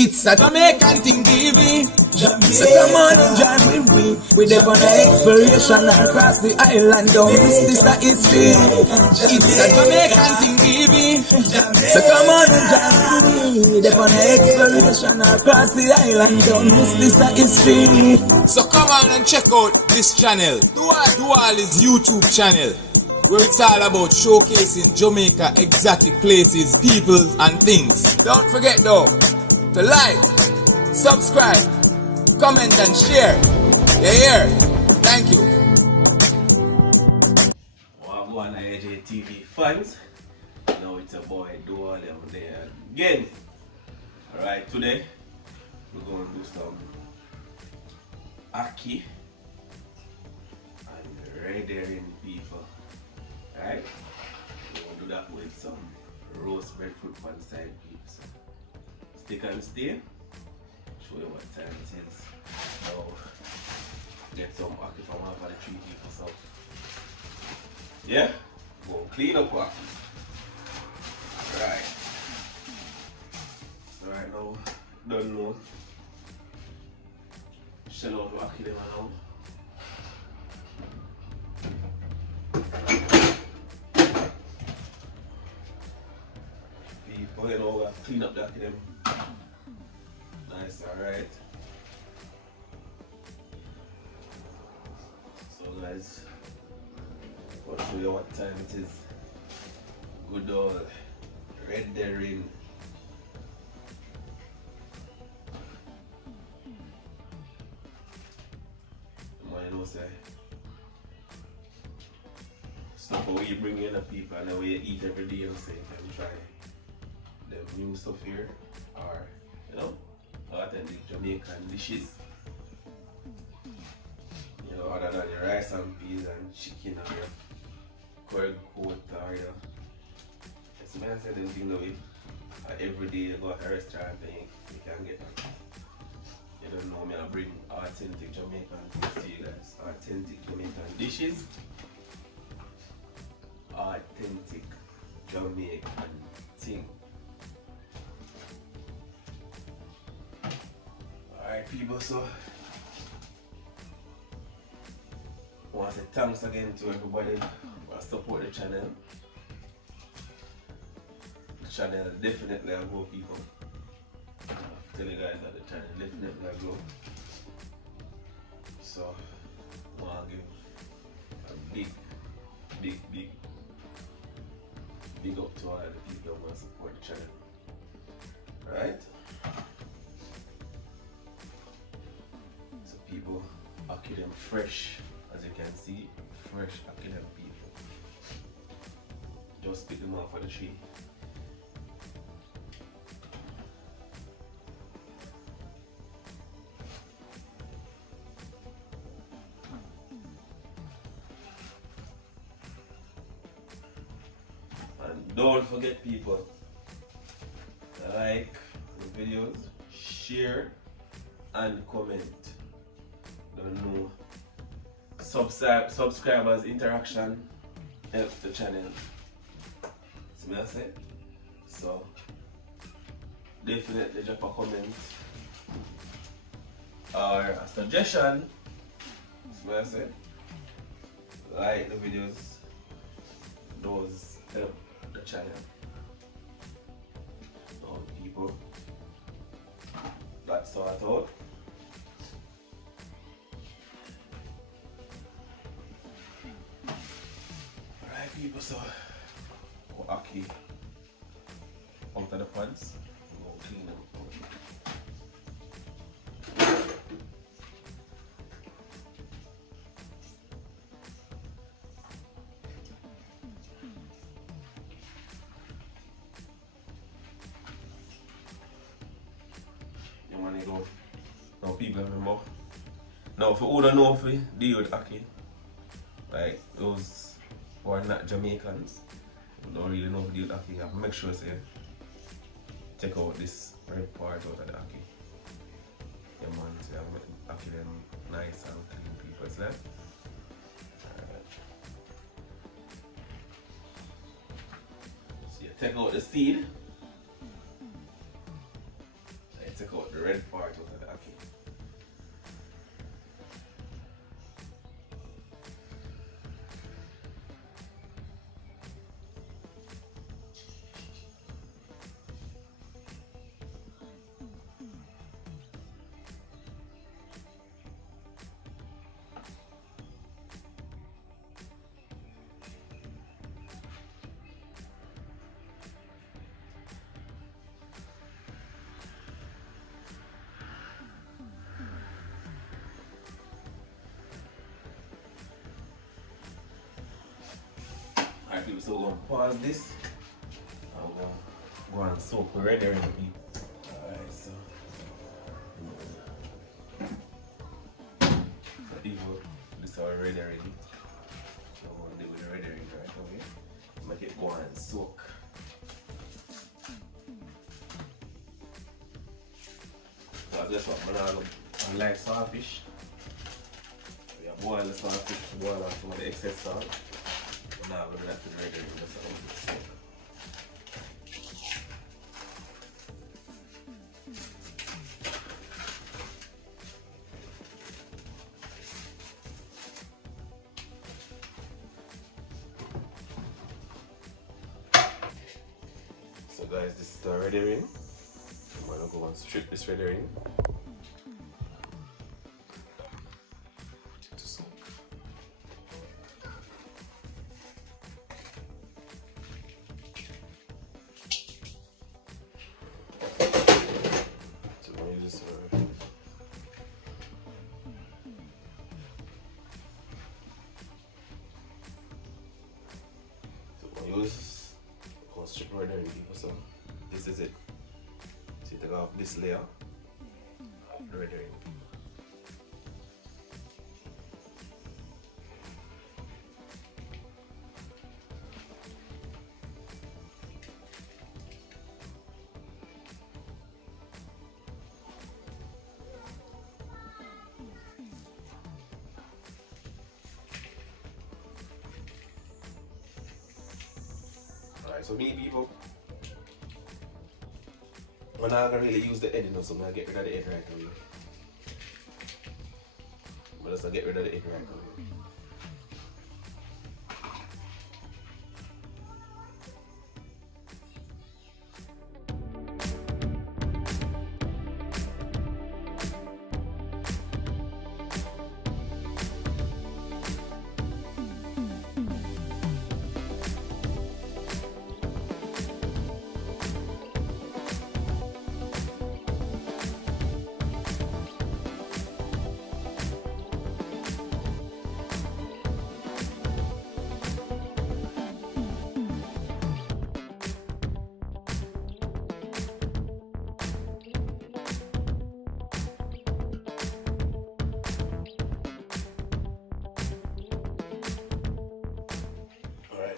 It's a Jamaican thing, baby. So come on and join with me. We're there on an exploration across the island. Don't miss this, that is free. It's a Jamaican thing, baby. So come on and join with me. We're there on an exploration across the island. Don't miss this, that is free. So come on and check out this channel. Dual is YouTube channel, where it's all about showcasing Jamaica exotic places, people and things. Don't forget though to like, subscribe, comment and share. You hear? Thank you. Wagwan AJTV fans. Now it's a boy Dual down there again. Alright, today we're going to do some Ackee and red herring people. Alright? We're going to do that with some roast breadfruit on the side peeps. Stick and stay. Show you what time it is. Now get some Ackee from half of the tree people. So yeah, go clean up Ackee. Right. Right now, don't know. Shell out Ackee them now. People, you know, we have to clean up the Ackee them. Nice, alright. So guys, I'll show you what time it is. Good old red herring. You know, say stuff we bring in the people and then we eat every day and say can try the new stuff here, or you know, authentic Jamaican dishes. You know, other than your rice and peas and chicken or your curd coat or your, it's me I say them thing that we every day you go to a restaurant and you can get them. You don't know me, I bring authentic Jamaican things to you guys. Authentic Jamaican dishes. Authentic Jamaican thing. Alright people, so I want to say thanks again to everybody who support the channel. The channel definitely a go people. Tell you guys that the channel definitely a go. So I want to give a big up to all the people who want to support the channel. Right? So people, Ackee them fresh, as you can see, fresh Ackee them people. Just pick them off of the tree. And don't forget people, like the videos, share and comment. Don't know, subscribers interaction helps the channel. See what I say? So definitely drop a comment or a suggestion. See what I say? Like the videos, those help the channel. All people, that's all I thought. Alright people, so Ackee out of the pods, go clean them. Go. Now people remember. Now for who don't know if we deal with Ackee, like those who are not Jamaicans, who don't really know if we deal with Ackee, you have to make sure say take out this red part out of the Ackee. Yeah man, so you have to make Ackee them nice and clean people, is that? So you take out the seed. take out the red part out of the ackee. Alright people, so we're going to pause this and we're going to go and soak the red herring people. Alright, so people, this is our red herring. So we're going to do with the red herring right away. Make it go and soak. So that's what I like saltfish. We have boil the saltfish, boil off some of the excess salt. Now we're going to have to ready to just a little bit soak. So guys, this is the red herring. I'm going to go and strip this red herring. Use strip red herring people, so this is it. So you take off this layer of the red herring. Alright, so me people, we're not gonna really use the head, you know, so I'm gonna get rid of the head right away. I'm just gonna get rid of the head right away.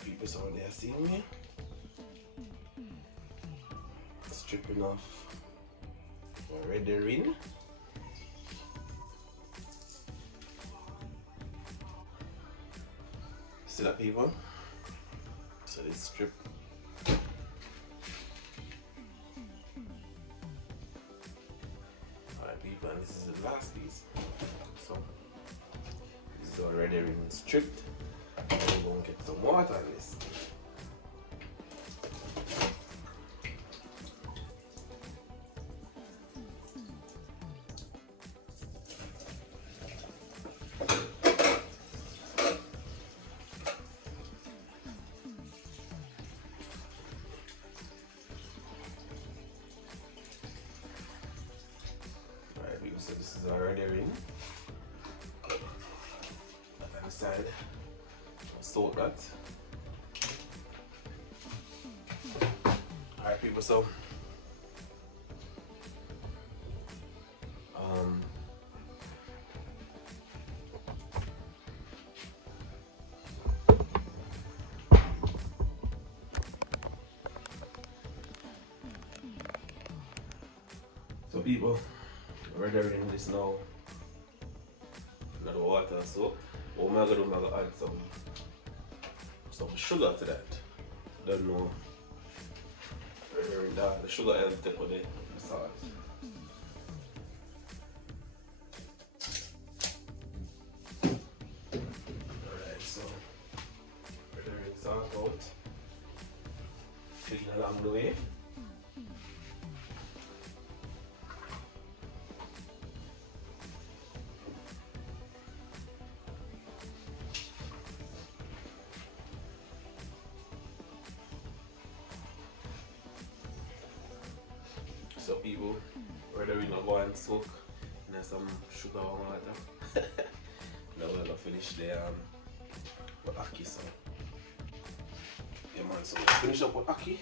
People, so they are seeing me stripping off the red herring. See that people? So they strip. Alright people, and this is the last piece. So this is already herring stripped. I'm going to get some water on this. Alright people, so this is already in. On the side. Salt that. Alright people, so people, we're ready in this now. Got the water, so what am I gonna do? I'm gonna add some sugar to that. Don't know. The sugar helps to put the sauce. along the way. So people, whether we not go and soak and some sugar or water. Now we're gonna finish the ackee, so yeah man, so let's finish up with ackee.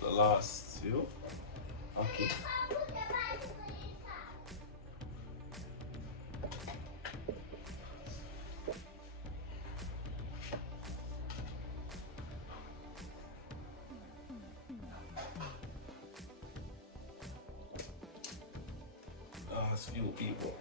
The last few. Okay. Last few people.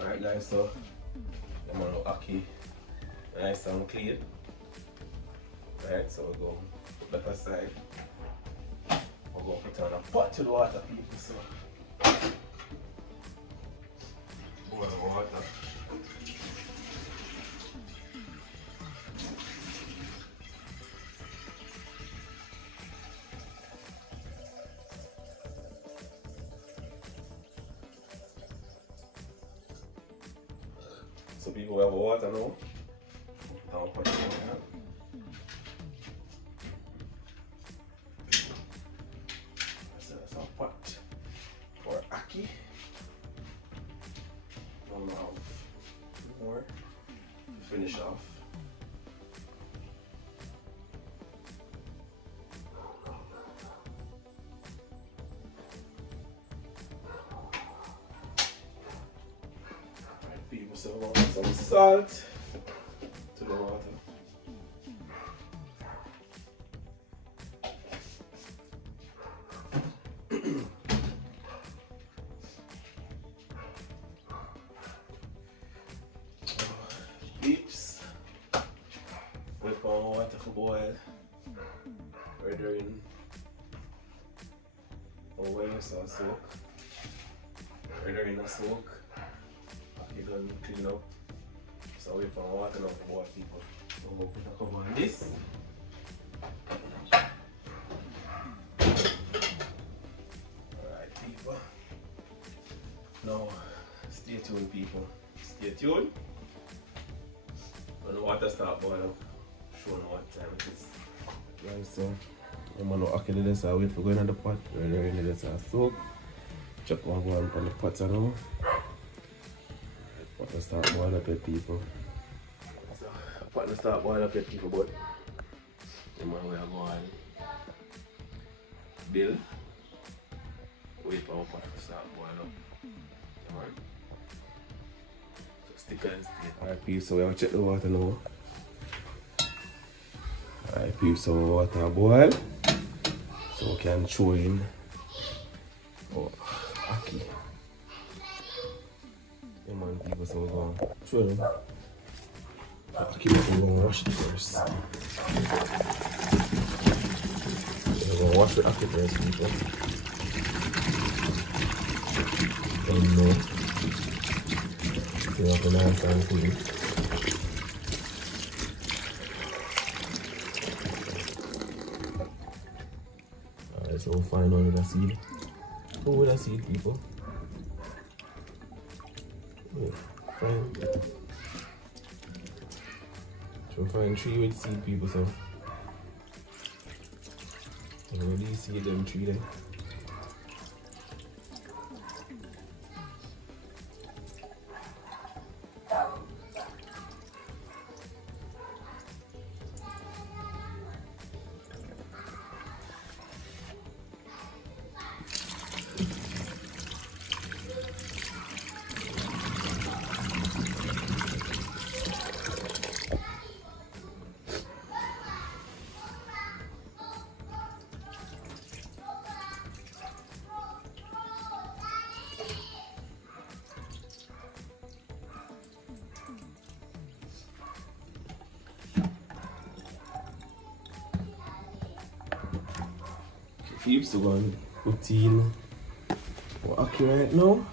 Alright guys, so I'm gonna ackee nice and clean. Alright, so we'll go put that aside. We'll go put on a pot to the water, people. So boil the water. So people have water now. I'll put it on. So that's our pot for ackee. One more to finish off. People, so we'll add some salt to the water. Peeps, wait for water to boil. Whether in awareness or soak, whether in a soak. You done clean up. So wait for water now to boil, people. So we'll put a cover on this. Alright people. Now stay tuned, people. Stay tuned. When the water start boiling up, show them what time it is. Right, so I'm gonna ackee this. I wait for going on the pot. We're ready to this soak. Check one on the pot now. Pot to start boiling up with people. So, pot to start boiling up with people, but the man we are going Bill. Wait for our pot to start boiling up. Come on. So stick and stay. Alright people, so we have to check the water now. Alright people, so water boil. So we can throw in our ackee. Yeah man, people, so we're going to throw them. Okay, we're gonna wash it first. We're gonna wash the ackee first, people. And you have a nice time clean. Alright, so we'll find out with a seed. Oh, with a seed, people. Yeah, find. So we'll find 3 with seed, people, so. And we'll seed them 3 then. Keeps the one put in Ackee right now.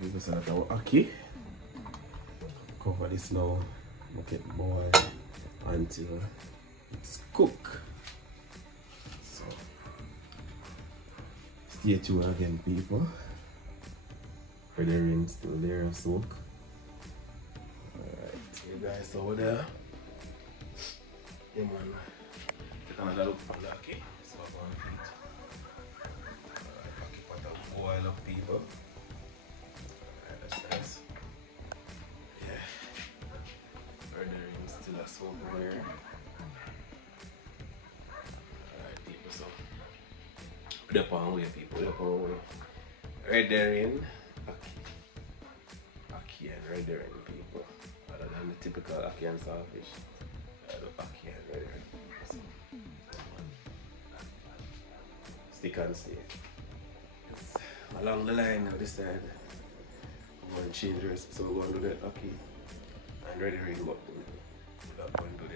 People say that our Ackee. Cover this now, make it boil until it's cooked. So stay tuned again, people. For the ring still there and soak. Alright, you guys over there. Yeah man. Take another look from the Ackee. So I'm going to feed. Ackee pot of boil up, people. Nice. Yeah. Murdering still a soap over here. Alright, people, so put up on way, people, put up on way. Red herring, Ackee and red herring, people. Other than the typical Ackee and saltfish, the Ackee and red herring. So, stick and stay. Along the line now, this side. I'm going to change the recipe, so we're going to do the Ackee and red herring, but we're not going to do the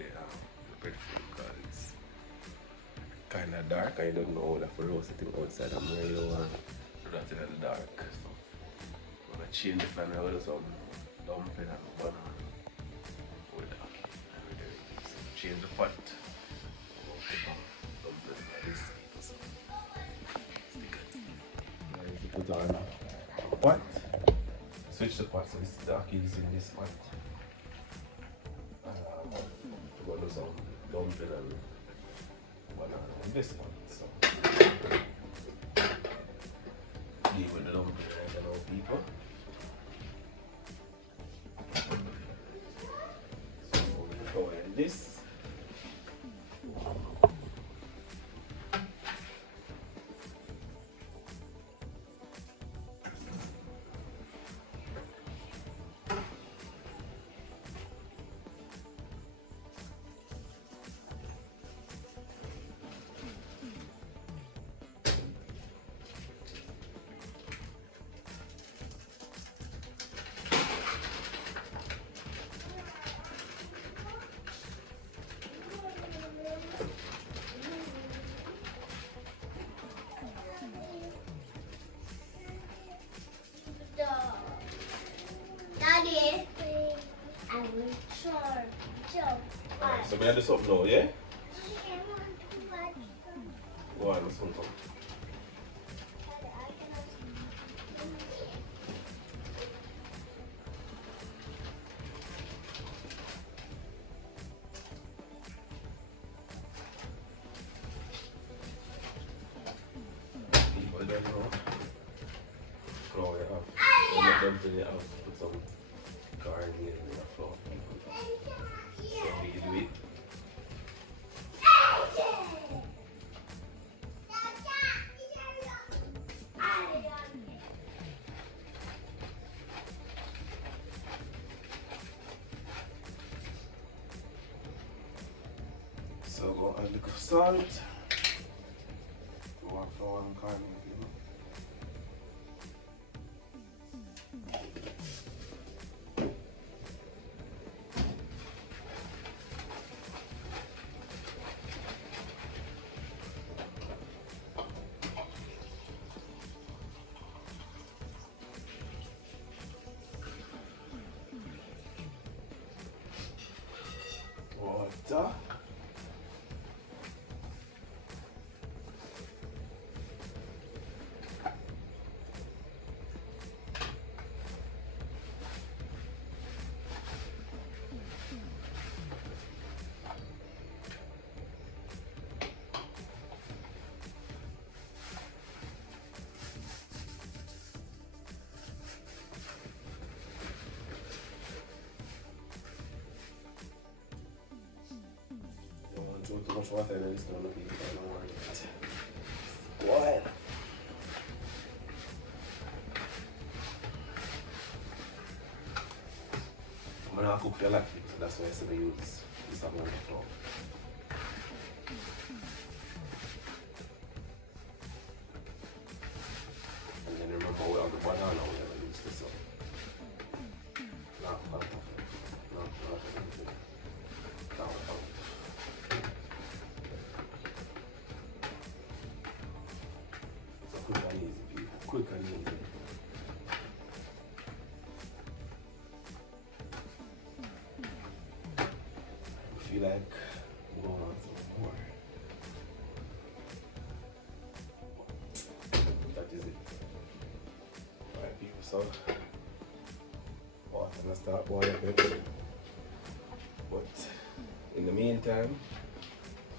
breadfruit because it's kind of dark. I don't know how to roast it outside. I'm really want to do that in the dark. So I'm going to change the plan. I'll do some dumpling and banana with the Ackee and red herring. So change the pot. We'll put on dumpling like this. So stick it. Now you put on a pot. Switch the pot, so this the Ackee is in this pot. We're going to do some dumpling and banana in this pot. So leave with the dumpling right now, people. So we'll throw in this. Daddy, I will jump. So we have this up now, yeah? Go on, let's go. People don't know. Throw it off. When you dump it off, put some marinated in the flour. So we do it. So go add a little salt. Go on flour and carne, you know. Water. Too much water and it's gonna be don't worry. Boil. I'm gonna cook for like it, so that's why I said I use this amount of flour. And then remember we have the banana we never use this up. Not part of it. Not part of it. Not part of it. Quick and easy, people. Quick and easy. I feel like going on some more. That is it. Alright, people, so water gonna start boiling a bit. But in the meantime,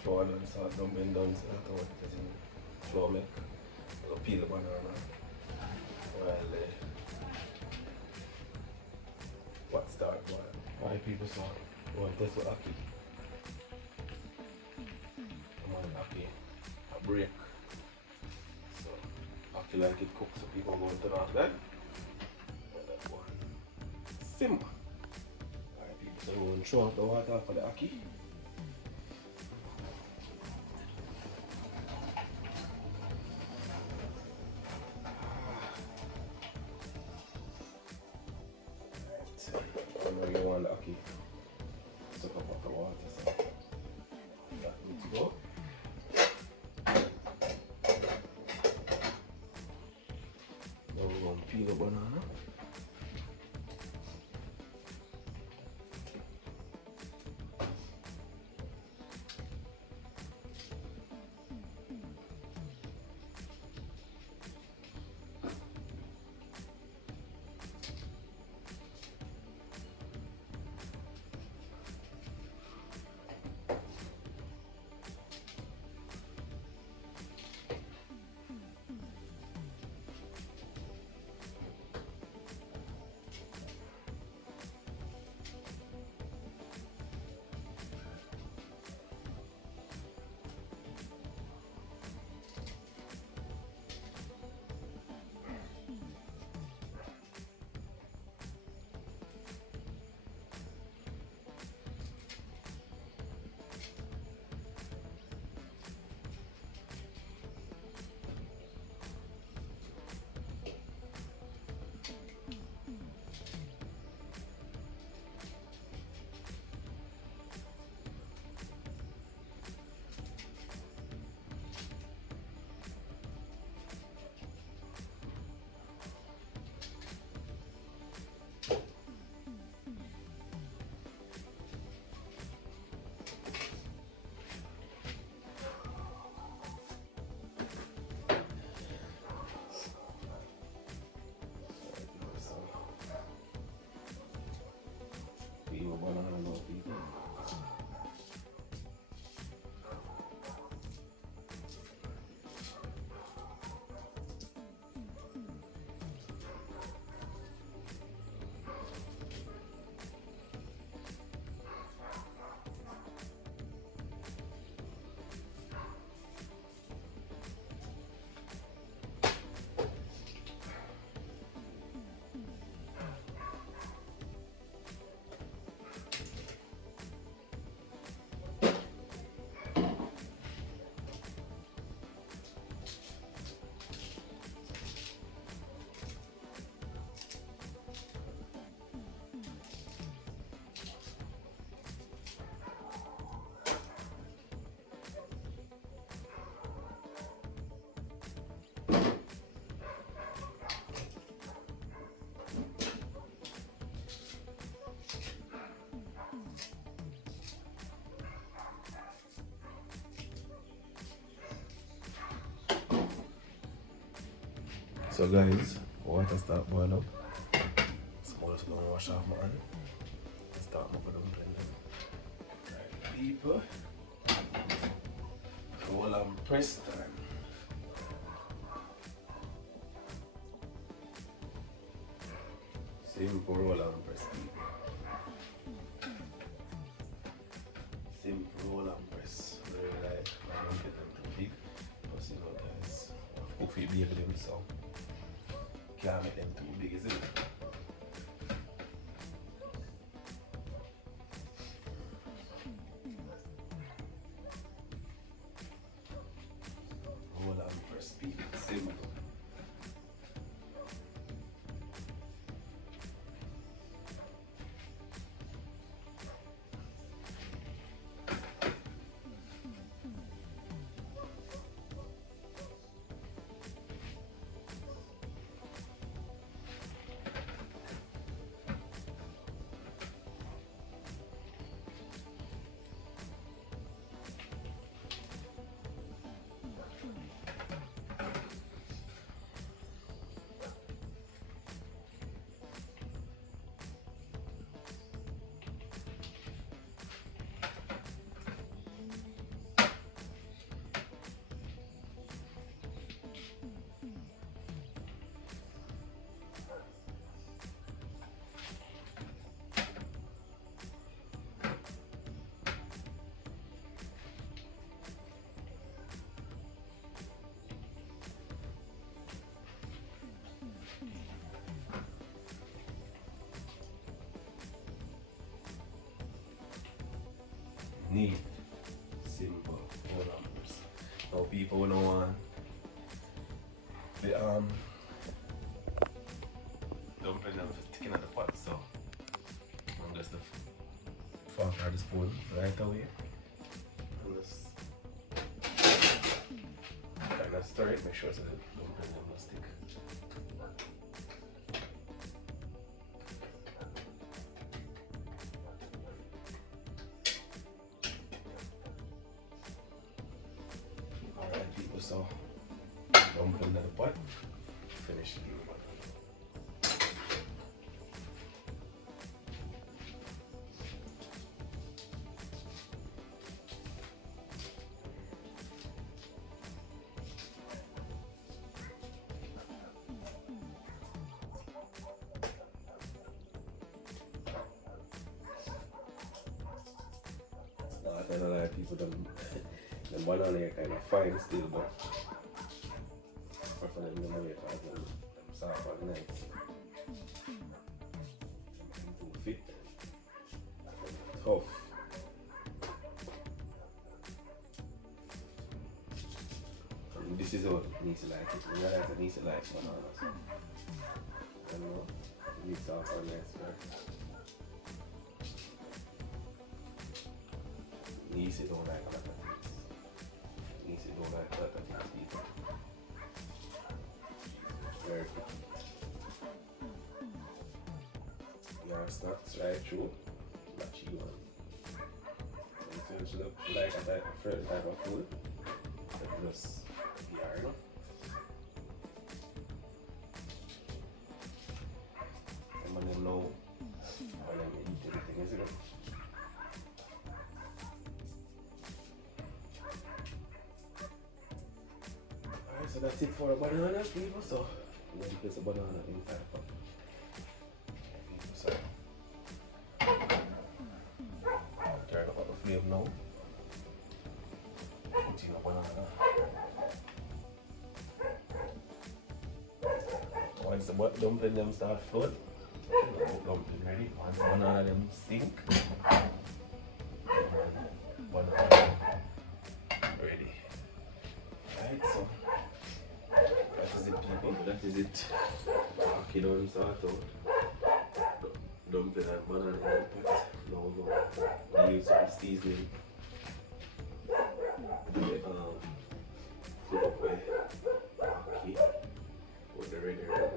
flour and salt don't bend down, so that's what it is. Flour make. I'll peel the banana while what start boil. Alright people, so we'll test with Ackee. I'm on Ackee a break. So Ackee like it cooked, so people are going to turn off that. And that one simmer. Alright people, so we're going to throw out the water for the Ackee. You want the Ackee, soak up the water, so that needs to go. Now we're going to peel the banana. So guys, water start boil up. So I'm just gonna wash off my hand. Start moving them blending. Right, people. Roll and press time. Simple roll and press, people. Simple roll and press. Very light. I don't get them too big. Because you know guys, cook it baby them so can't make them too big, isn't it? Roll and press, people. Simple. Neat, simple, all numbers. Now people don't want the dumpling them sticking at the pot, so I'm just the fork or the spoon right away. And just kind of stir it, make sure so the dumpling them don't stick. So, dumpling in the pot, finish the pot. I kind of like people, the banana are kind of fine still, but for them to know it, them soft and nice. Too fit, tough. And this is how it needs to like it. You know that it needs to like bananas. You know, it needs soft and nice, right? Needs it don't like a lot of things. Needs it don't like a lot of things, people. Very quick. Your snacks right through, not you one. And since you look like a certain type of food, it just yarn up. Some of them know when them eat everything, isn't it? Alright, so that's it for a banana, people. So I'm going to place a banana inside the pot. So turn up the flame now. Put in a banana. Once the dumpling them start float, dumpling ready. Once the banana them sink, banana ready. Right, so that is it, people. That is it. Okay, don't start out. Dumpling and banana in the pot. Now we're going to use some seasoning. Flip up with Ackee. Put the red here.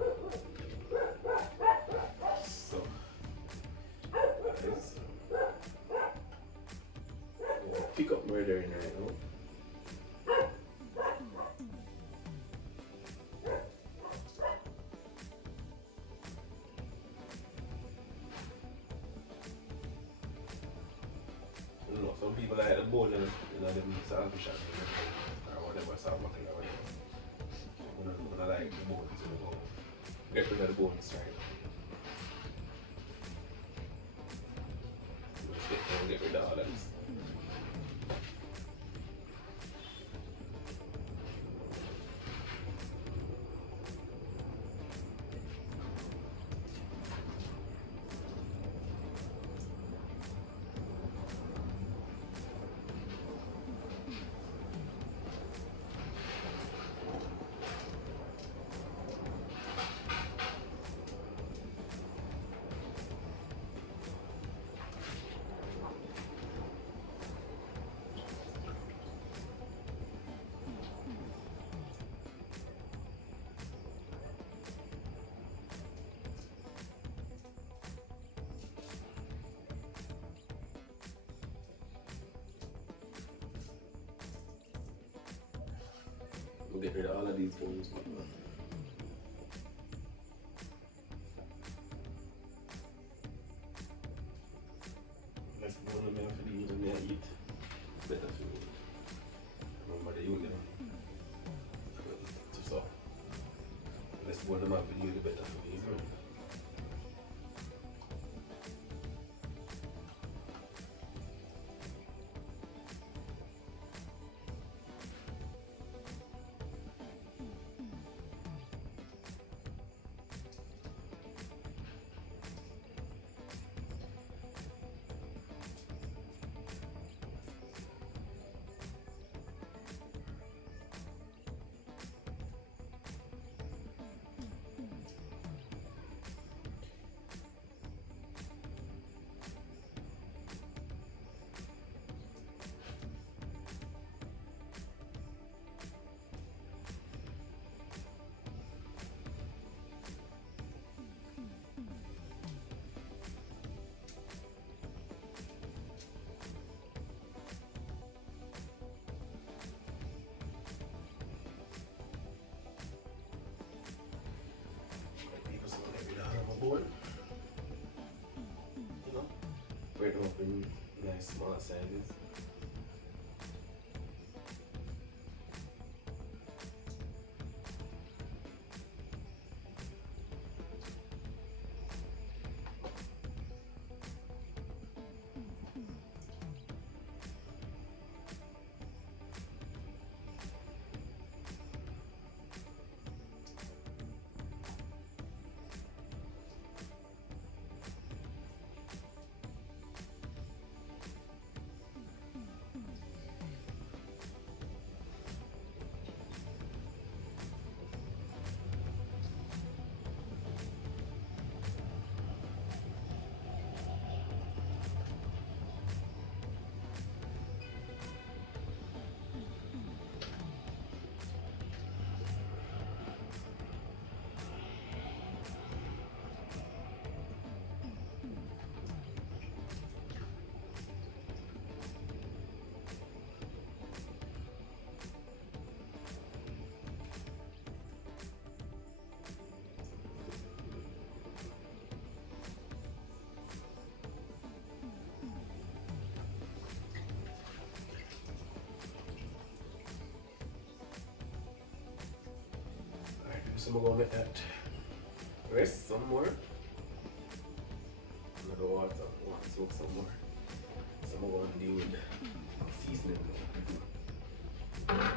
So, guys, we'll pick up murder in right now. the bone, you know, them saltfish or whatever, salt mackerel or whatever. When I like the bones, you know, get rid of the bones, right? Just get rid of all of this. We'll get rid of all of these bones. Let's go on the meal for the use and eat. It's better for me. Remember the union. So, let's go on the map for you, the better for me, isn't it? Board, you know, break them up in nice small sizes. So I'm gonna let that rest some more. Let the water soak some more. So I'm gonna deal with seasoning now.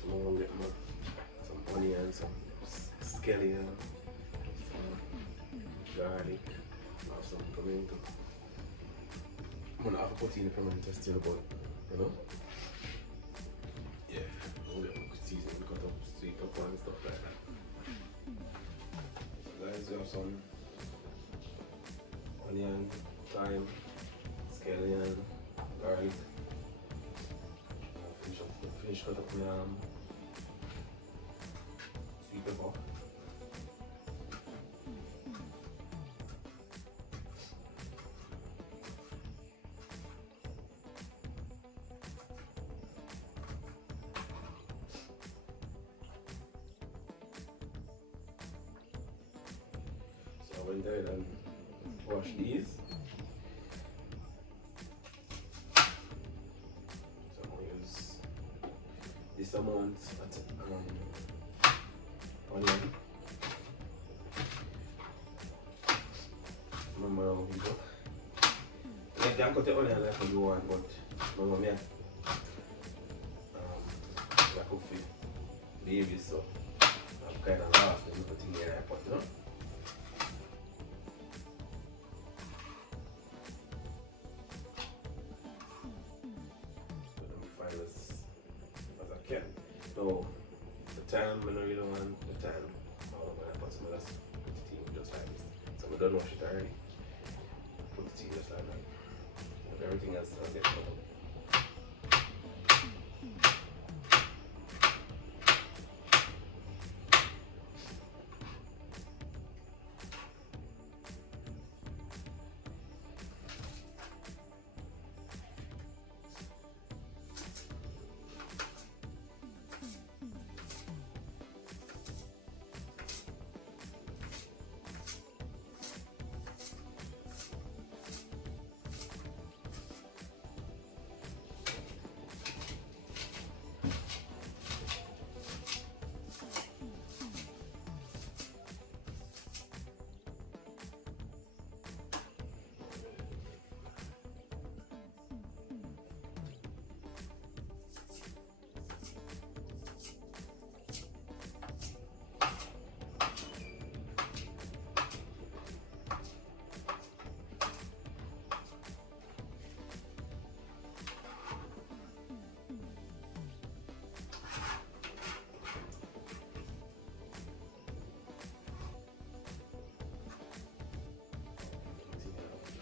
So I'm gonna get some onion, some scallion, some garlic, have some pimento. I'm gonna have to put in the pimento still, but you know, yeah, we'll get good seasoning, we cut up sweet pepper and stuff like that. So guys, we have some onion, thyme, scallion, garlic. Finish cut up my sweet pepper. I went ahead and washed these. So I'm going to use this amount at onion. Remember how we go. You can cut the onion like you want, but remember me, I cook for baby, so I'm kind of lost when you put it in the pot, you know? So let me find this as I can. So the thyme, I know you don't want the thyme. I'm going to put some of that, put it in just like this. So I don't wash it already. Put it in just like that. But everything else I'll get covered.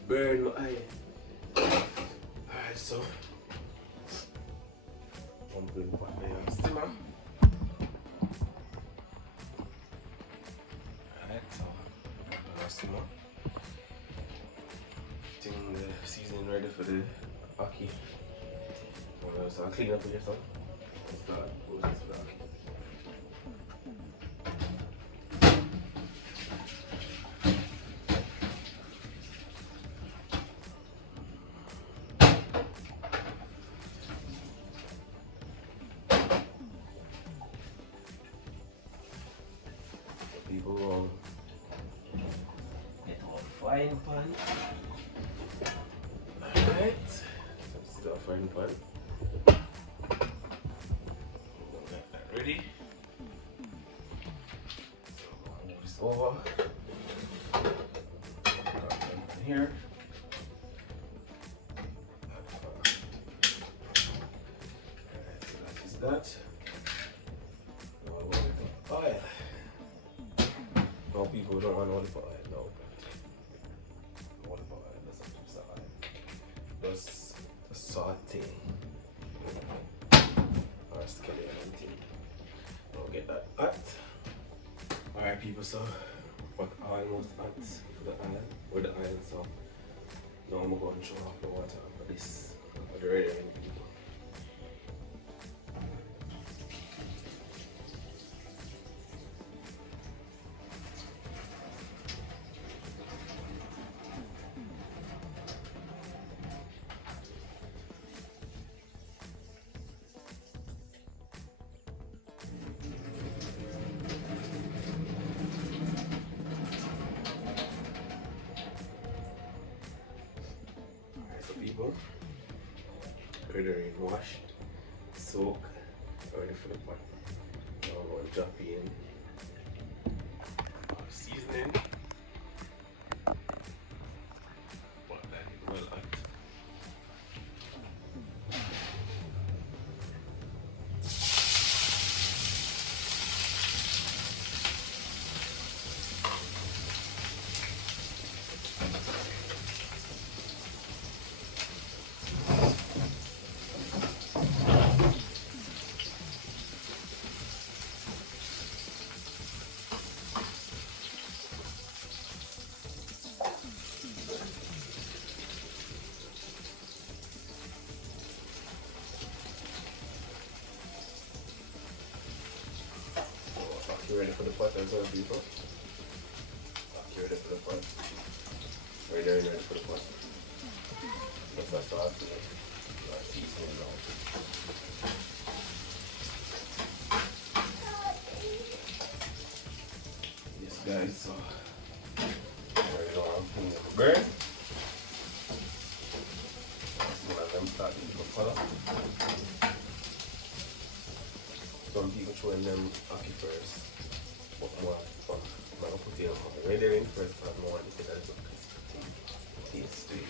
Burn my eye. Alright, so I'm going to put my steamer. Alright, so I'm steamer. Getting the seasoning ready for the ackee. So I'll clean up here, son. Let's start with this for the ackee. People will get our frying pan. Alright, this is our frying pan. We'll get that ready. So I'll move this over. Here. Alright, so that is that. Now we'll get the oil. No, people don't want olive oil, no. Olive oil doesn't do salad. Just the sauté or scallion anything. Don't get that hot. Alright people, so but almost hot for the iron with the iron, so now I'm going to show off the water for this. For the ready people. People, ready to wash, soak, ready for the pot. Now I'm going to drop in our seasoning. But that is well hot. Ready for the pot as well, people. Okay, ready for the pot. ready for the pasta. That's our sauce today. Our seasoning now. Yes guys, so ready now I'm putting the bread. One of them start to look color. Some people throwing them ackee first, but more fun. I'm going to put it on the ready in first because I want to get a little taste to it.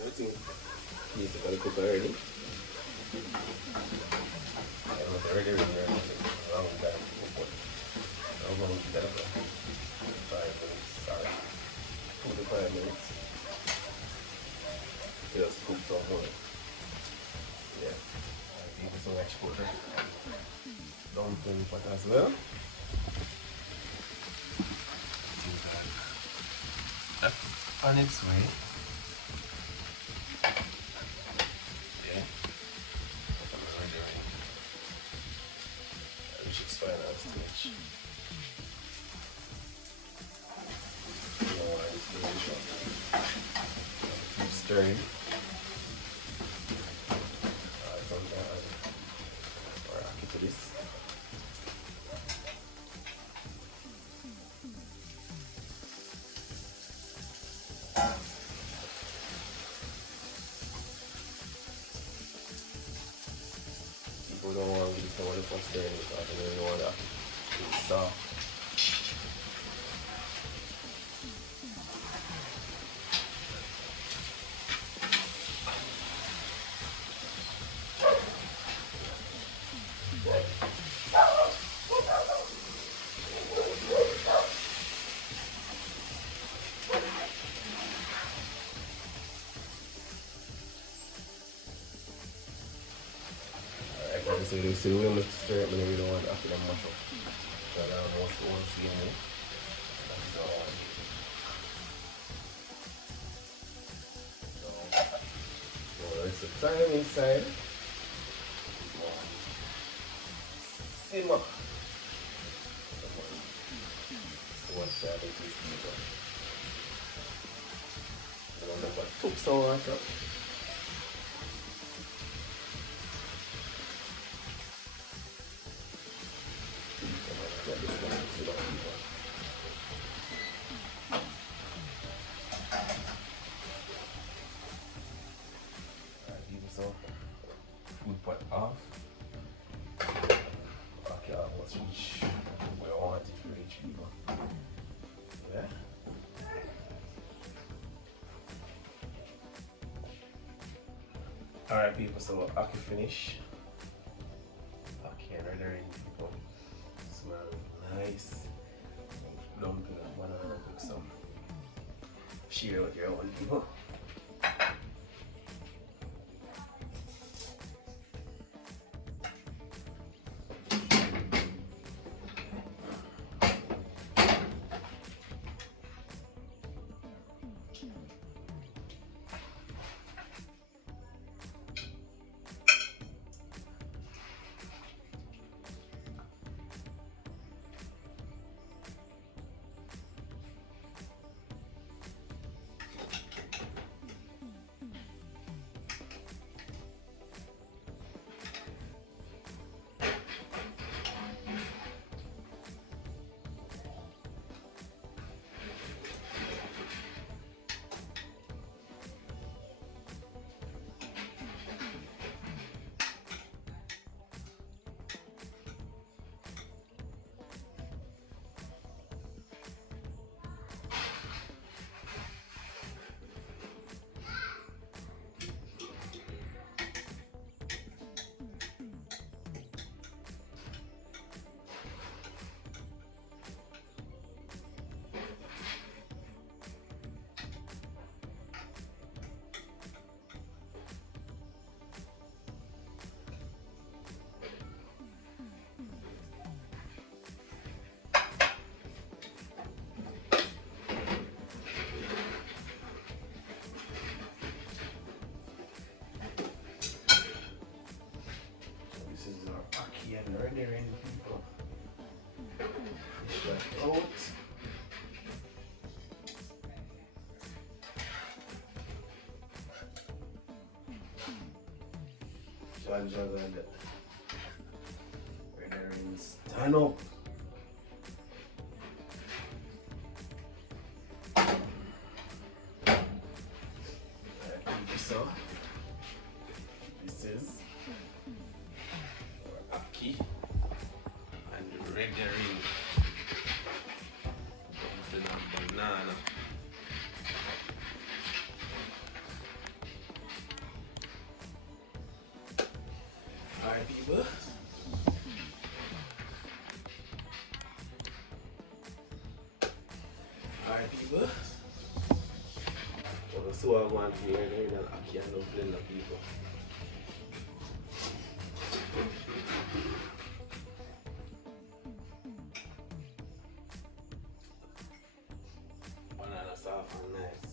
Everything needs to cook already. I'm not ready to run long time to cook, but I'm going to do that for 5 minutes. Sorry, 2 to 5 minutes. Just cook some more. Yeah, I think it's so much butter. Dumpling pot as well. On its way. Keep stirring. Sometimes or Ackee to this. People don't want to just don't want to stir it because they don't want that. It's soft. So you see the way I stir it, but I really don't want to after them much up. So I don't know what's the one seeing there. That's all. So there's some thyme inside. Simmer. So what's that? It's just deeper. And then I've got took some water. Food pot off. Okay, let's reach where I want it to reach, people. Yeah. Alright, people, so Ackee finish. Ackee and rendering, people. Smell nice. Dumpling and banana, cook some. Share with your own people. that out. Juggle and stand up. So this is our Ackee and red herring, dumpling and banana. Alright people. Alright people. So I want to hear the Ackee and dumpling of people. Banana soft and nice.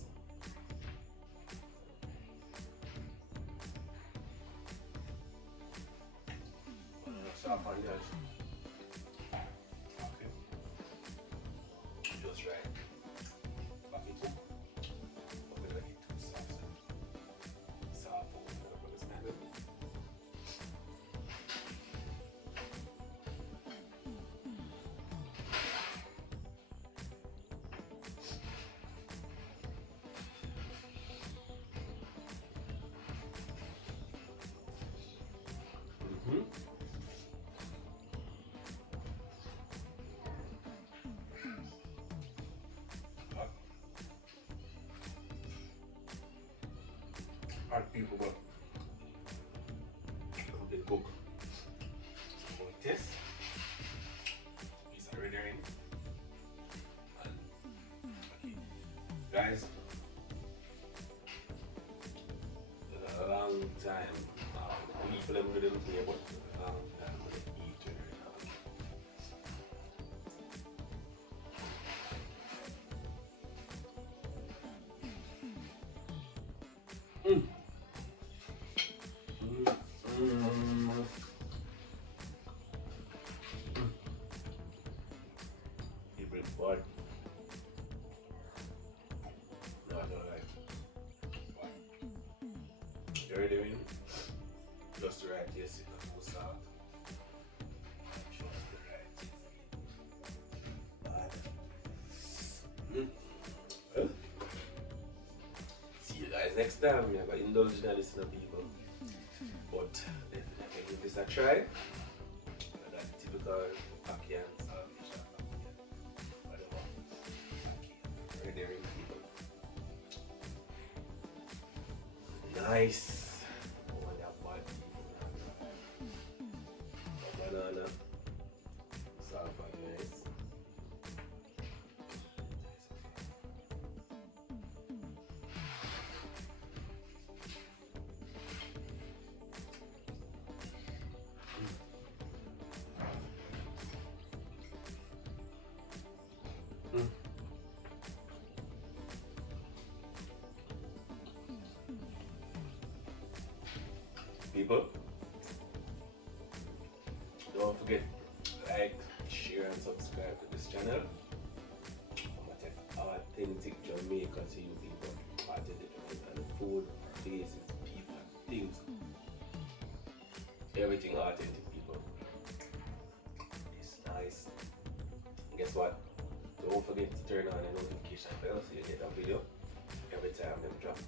Banana soft and nice. Okay. Just right. Back it up. Hard people, but complete book. So I'm going to test. Piece of red herring. And okay. Guys, a long time. People have really looked at me, but a long time I'm going to eat it right now. Favorite part? No, I don't like it. You ready, man? Just the right taste, no salt. Just the right taste. Well, see you guys next time. I'm going to indulge in this in the people. But definitely give this a try. That typical Ackee and saltfish and whatever. Ackee, red herring people. Nice. Oh, that bad people. Banana. Soft and nice. People, don't forget like, share and subscribe to this channel. I'm gonna take authentic Jamaica to you people. Authentic Jamaican food, places, people, things. Everything authentic people. It's nice. And guess what? Don't forget to turn on the notification bell so you get a video every time them drop.